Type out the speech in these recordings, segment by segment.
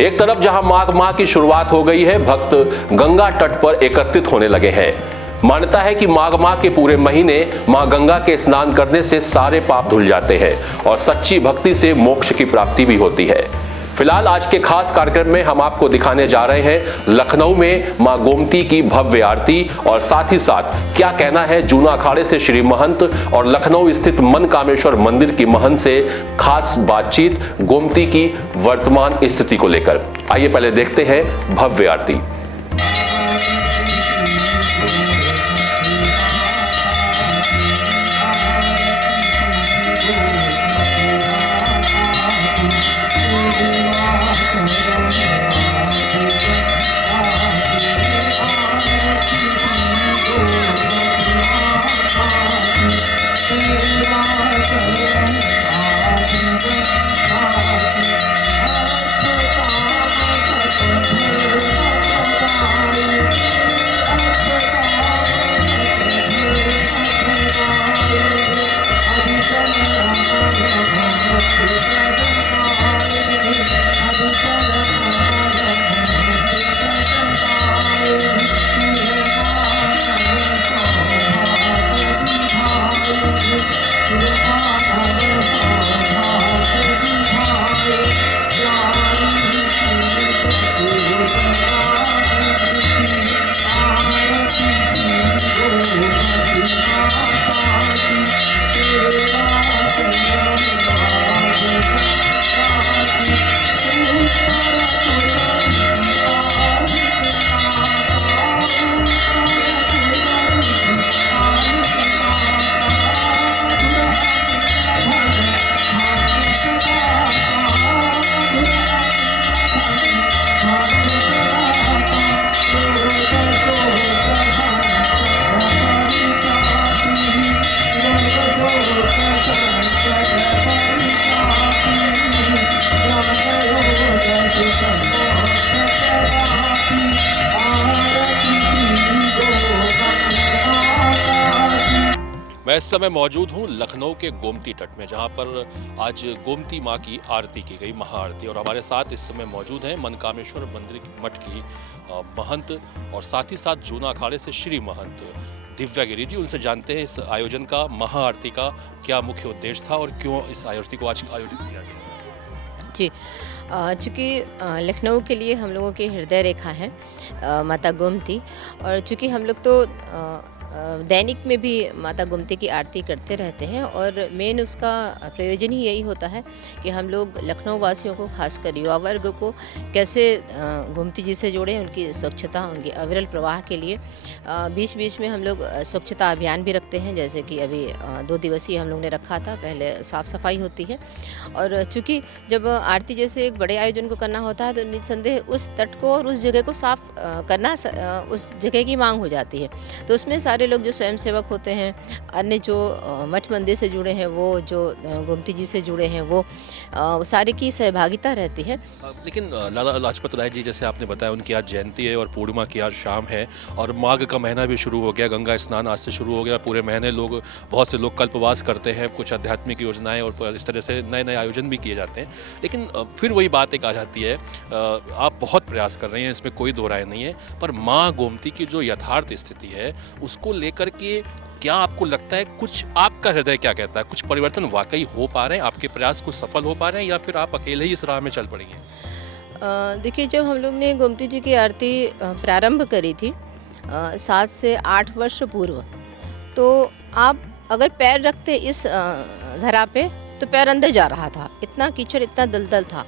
एक तरफ जहां माघ माह की शुरुआत हो गई है, भक्त गंगा तट पर एकत्रित होने लगे हैं। मान्यता है कि माघ माह के पूरे महीने मां गंगा के स्नान करने से सारे पाप धुल जाते हैं और सच्ची भक्ति से मोक्ष की प्राप्ति भी होती है। फिलहाल आज के खास कार्यक्रम में हम आपको दिखाने जा रहे हैं लखनऊ में मां गोमती की भव्य आरती और साथ ही साथ क्या कहना है जूना अखाड़े से श्री महंत और लखनऊ स्थित मनकामेश्वर मंदिर की महंत से खास बातचीत गोमती की वर्तमान स्थिति को लेकर। आइए पहले देखते हैं भव्य आरती। मैं इस समय मौजूद हूँ लखनऊ के गोमती तट में, जहाँ पर आज गोमती माँ की आरती की गई, महाआरती। और हमारे साथ इस समय मौजूद हैं मनकामेश्वर मंदिर मठ की महंत और साथ ही साथ जूना अखाड़े से श्री महंत दिव्या गिरी जी। उनसे जानते हैं इस आयोजन का, महाआरती का क्या मुख्य उद्देश्य था और क्यों इस आरती को आज आयोजित किया गया। जी, चूँकि लखनऊ के लिए हम लोगों की हृदय रेखा है माता गोमती, और चूँकि हम लोग तो दैनिक में भी माता गोमती की आरती करते रहते हैं और मेन उसका प्रयोजन ही यही होता है कि हम लोग लखनऊ वासियों को, खासकर युवा वर्ग को कैसे गोमती जी से जोड़ें, उनकी स्वच्छता, उनकी अविरल प्रवाह के लिए बीच बीच में हम लोग स्वच्छता अभियान भी रखते हैं। जैसे कि अभी 2 दिवसीय हम लोग ने रखा था, पहले साफ़ सफाई होती है और चूँकि जब आरती जैसे एक बड़े आयोजन को करना होता है तो निस्संदेह उस तट को और उस जगह को साफ़ करना उस जगह की मांग हो जाती है। तो उसमें सारे लोग जो स्वयं सेवक होते हैं, अन्य जो मठ मंदिर से जुड़े हैं, वो जो गोमती जी से जुड़े हैं, वो सारे की सहभागिता रहती है। लेकिन लाला लाजपत राय जी, जैसे आपने बताया, उनकी आज जयंती है और पूर्णिमा की आज शाम है और माघ का महीना भी शुरू हो गया, गंगा स्नान आज से शुरू हो गया। पूरे महीने लोग, बहुत से लोग कल्पवास करते हैं, कुछ आध्यात्मिक योजनाएं और इस तरह से नए नए आयोजन भी किए जाते हैं। लेकिन फिर वही बात एक आ जाती है, आप बहुत प्रयास कर रहे हैं, इसमें कोई दो राय नहीं है, पर माँ गोमती की जो यथार्थ स्थिति है उसको लेकर के क्या आपको लगता है, कुछ आपका हृदय क्या कहता है, कुछ परिवर्तन वाकई हो पा रहे हैं, आपके प्रयास कुछ सफल हो पा रहे हैं, या फिर आप अकेले ही इस राह में चल पड़ी हैं? देखिए, जब हम लोग ने गोमती जी की आरती प्रारंभ करी थी 7 से 8 वर्ष पूर्व, तो आप अगर पैर रखते इस धरा पे तो पैर अंदर जा रहा था, इतना कीचड़, इतना दलदल था।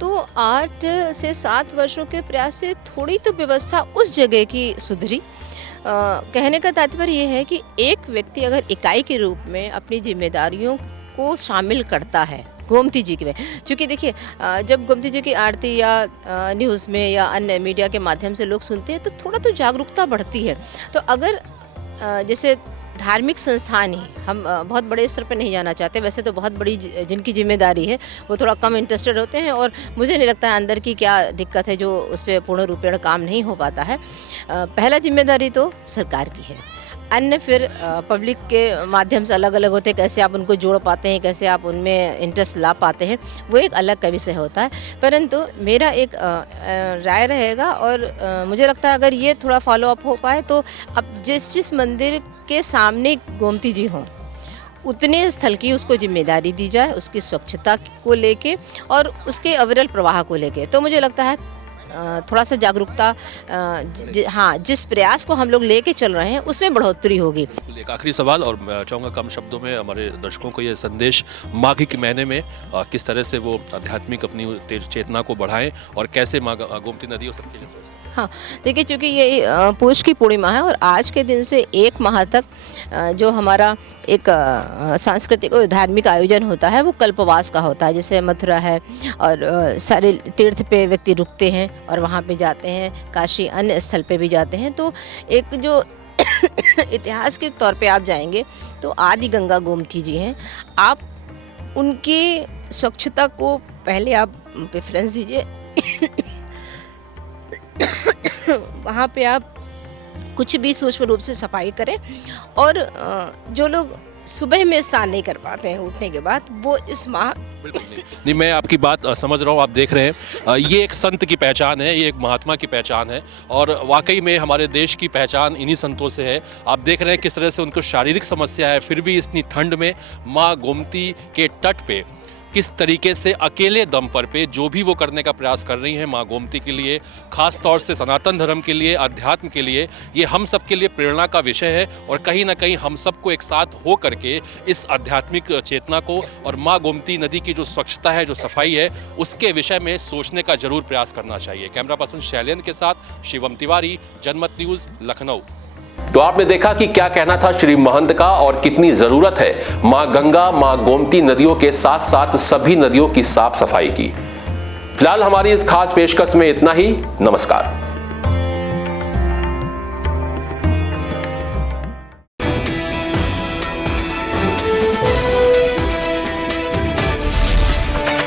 तो 8 से 7 वर्षों के प्रयास से थोड़ी तो व्यवस्था उस जगह की सुधरी। कहने का तात्पर्य ये है कि एक व्यक्ति अगर इकाई के रूप में अपनी जिम्मेदारियों को शामिल करता है गोमती जी के में, चूँकि देखिए जब गोमती जी की आरती या न्यूज़ में या अन्य मीडिया के माध्यम से लोग सुनते हैं तो थोड़ा तो जागरूकता बढ़ती है। तो अगर जैसे धार्मिक संस्थान ही, हम बहुत बड़े स्तर पर नहीं जाना चाहते, वैसे तो बहुत बड़ी जिनकी जिम्मेदारी है वो थोड़ा कम इंटरेस्टेड होते हैं और मुझे नहीं लगता है अंदर की क्या दिक्कत है जो उस पर पूर्ण रूपेण काम नहीं हो पाता है। पहला जिम्मेदारी तो सरकार की है, अन्य फिर पब्लिक के माध्यम से अलग अलग होते हैं, कैसे आप उनको जोड़ पाते हैं, कैसे आप उनमें इंटरेस्ट ला पाते हैं, वो एक अलग का विषय होता है। परंतु मेरा एक राय रहेगा और मुझे लगता है अगर ये थोड़ा फॉलो अप हो पाए तो अब जिस मंदिर के सामने गोमती जी हों उतने स्थल की उसको जिम्मेदारी दी जाए, उसकी स्वच्छता को लेके और उसके अविरल प्रवाह को लेके। तो मुझे लगता है थोड़ा सा जागरूकता हाँ, जिस प्रयास को हम लोग लेके चल रहे हैं उसमें बढ़ोतरी होगी। एक आखिरी सवाल, और मैं चाहूँगा कम शब्दों में हमारे दर्शकों को ये संदेश माघ के महीने में किस तरह से वो आध्यात्मिक अपनी चेतना को बढ़ाएं और कैसे माँ गोमती नदी और सबके लिए। हाँ, देखिए चूँकि ये पौष की पूर्णिमा है और आज के दिन से 1 माह तक जो हमारा एक सांस्कृतिक और धार्मिक आयोजन होता है वो कल्पवास का होता है। जैसे मथुरा है और सारे तीर्थ पे व्यक्ति रुकते हैं और वहाँ पे जाते हैं, काशी अन्य स्थल पे भी जाते हैं। तो एक जो इतिहास के तौर पे आप जाएंगे तो आदि गंगा गोमती जी हैं, आप उनकी स्वच्छता को पहले आप प्रेफरेंस दीजिए। वहाँ पे आप कुछ भी सूक्ष्म रूप से सफाई करें और जो लोग सुबह में स्नान नहीं कर पाते हैं उठने के बाद, वो इस माह बिल्कुल नहीं, मैं आपकी बात समझ रहा हूँ। आप देख रहे हैं ये एक संत की पहचान है, ये एक महात्मा की पहचान है और वाकई में हमारे देश की पहचान इन्हीं संतों से है। आप देख रहे हैं किस तरह से उनको शारीरिक समस्या है, फिर भी इतनी ठंड में माँ गोमती के तट पे किस तरीके से अकेले दम पर पे जो भी वो करने का प्रयास कर रही हैं माँ गोमती के लिए, खास तौर से सनातन धर्म के लिए, अध्यात्म के लिए, ये हम सब के लिए प्रेरणा का विषय है। और कहीं ना कहीं हम सबको एक साथ हो करके इस आध्यात्मिक चेतना को और माँ गोमती नदी की जो स्वच्छता है, जो सफाई है, उसके विषय में सोचने का जरूर प्रयास करना चाहिए। कैमरा पर्सन शैलेंद्र के साथ शिवम तिवारी, जनमत न्यूज़, लखनऊ। तो आपने देखा कि क्या कहना था श्री महंत का और कितनी जरूरत है मां गंगा, मां गोमती नदियों के साथ साथ सभी नदियों की साफ सफाई की। फिलहाल हमारी इस खास पेशकश में इतना ही। नमस्कार।